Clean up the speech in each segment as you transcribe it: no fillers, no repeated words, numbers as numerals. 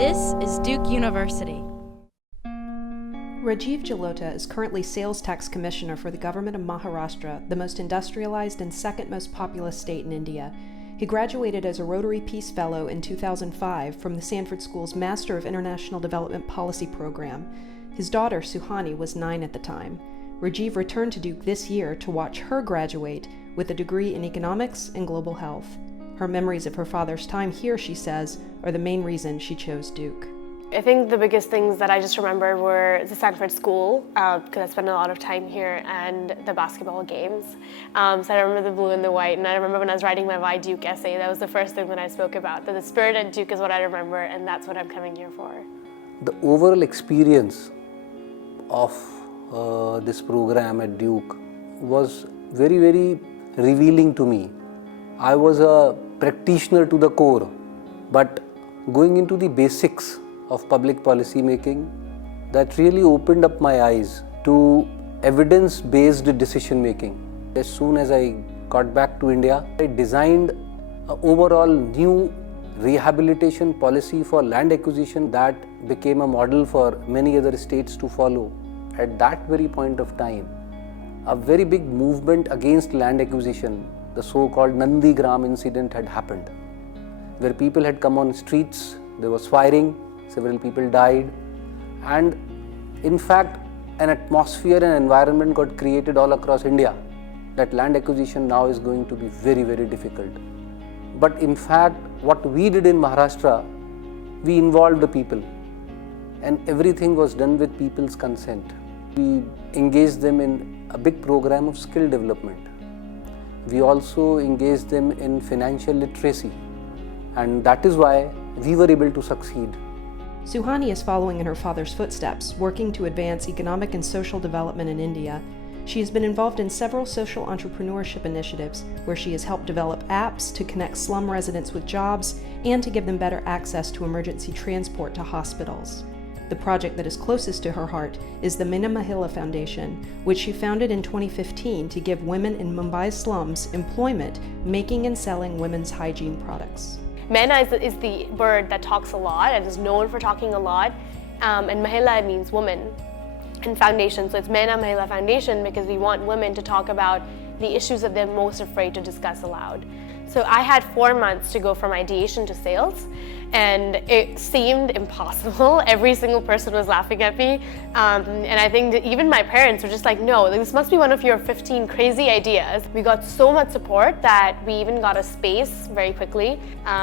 This is Duke University. Rajiv Jalota is currently Sales Tax Commissioner for the Government of Maharashtra, the most industrialized and second most populous state in India. He graduated as a Rotary Peace Fellow in 2005 from the Sanford School's Master of International Development Policy program. His daughter, Suhani, was 9 at the time. Rajiv returned to Duke this year to watch her graduate with a degree in economics and global health. Her memories of her father's time here, she says, are the main reason she chose Duke. I think the biggest things that I just remember were the Sanford School, because I spent a lot of time here, and the basketball games. So I remember the blue and the white, and I remember when I was writing my Why Duke essay, that was the first thing that I spoke about, that the spirit at Duke is what I remember, and that's what I'm coming here for. The overall experience of this program at Duke was very, very revealing to me. I was a practitioner to the core, but going into the basics of public policy making, that really opened up my eyes to evidence-based decision making. As soon as I got back to India, I designed an overall new rehabilitation policy for land acquisition that became a model for many other states to follow. At that very point of time, a very big movement against land acquisition, the so-called Nandigram incident, had happened, where people had come on streets, there was firing, several people died, and in fact an atmosphere and environment got created all across India that land acquisition now is going to be very, very difficult. But in fact, what we did in Maharashtra, we involved the people, and everything was done with people's consent. We engaged them in a big program of skill development. We also engaged them in financial literacy, and that is why we were able to succeed. Suhani is following in her father's footsteps, working to advance economic and social development in India. She has been involved in several social entrepreneurship initiatives where she has helped develop apps to connect slum residents with jobs and to give them better access to emergency transport to hospitals. The project that is closest to her heart is the Meena Mahila Foundation, which she founded in 2015 to give women in Mumbai's slums employment making and selling women's hygiene products. Meena is the bird that talks a lot and is known for talking a lot, and Mahila means woman, and foundation. So it's Meena Mahila Foundation because we want women to talk about the issues that they're most afraid to discuss aloud. So I had 4 months to go from ideation to sales, and it seemed impossible. Every single person was laughing at me, and I think that even my parents were just like, no, this must be one of your 15 crazy ideas. We got so much support that we even got a space very quickly.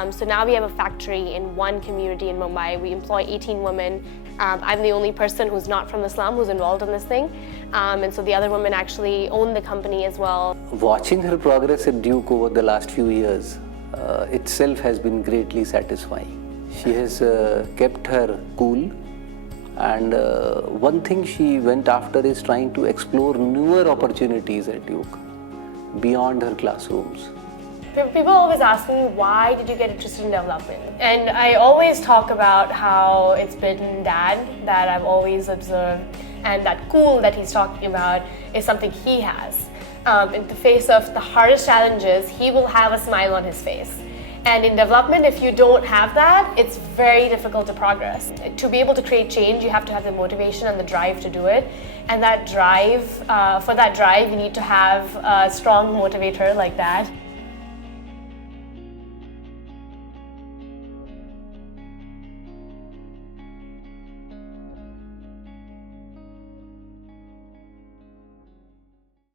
So now we have a factory in one community in Mumbai. We employ 18 women. I'm the only person who's not from the slum who's involved in this thing. And so the other women actually own the company as well. Watching her progress at Duke over the last few years itself has been greatly satisfying. She has kept her cool, and one thing she went after is trying to explore newer opportunities at Duke beyond her classrooms. People always ask me, why did you get interested in development? And I always talk about how it's been Dad that I've always observed, and that cool that he's talking about is something he has. In the face of the hardest challenges, he will have a smile on his face. And in development, if you don't have that, it's very difficult to progress. To be able to create change, you have to have the motivation and the drive to do it. And that drive, for that drive, you need to have a strong motivator like that.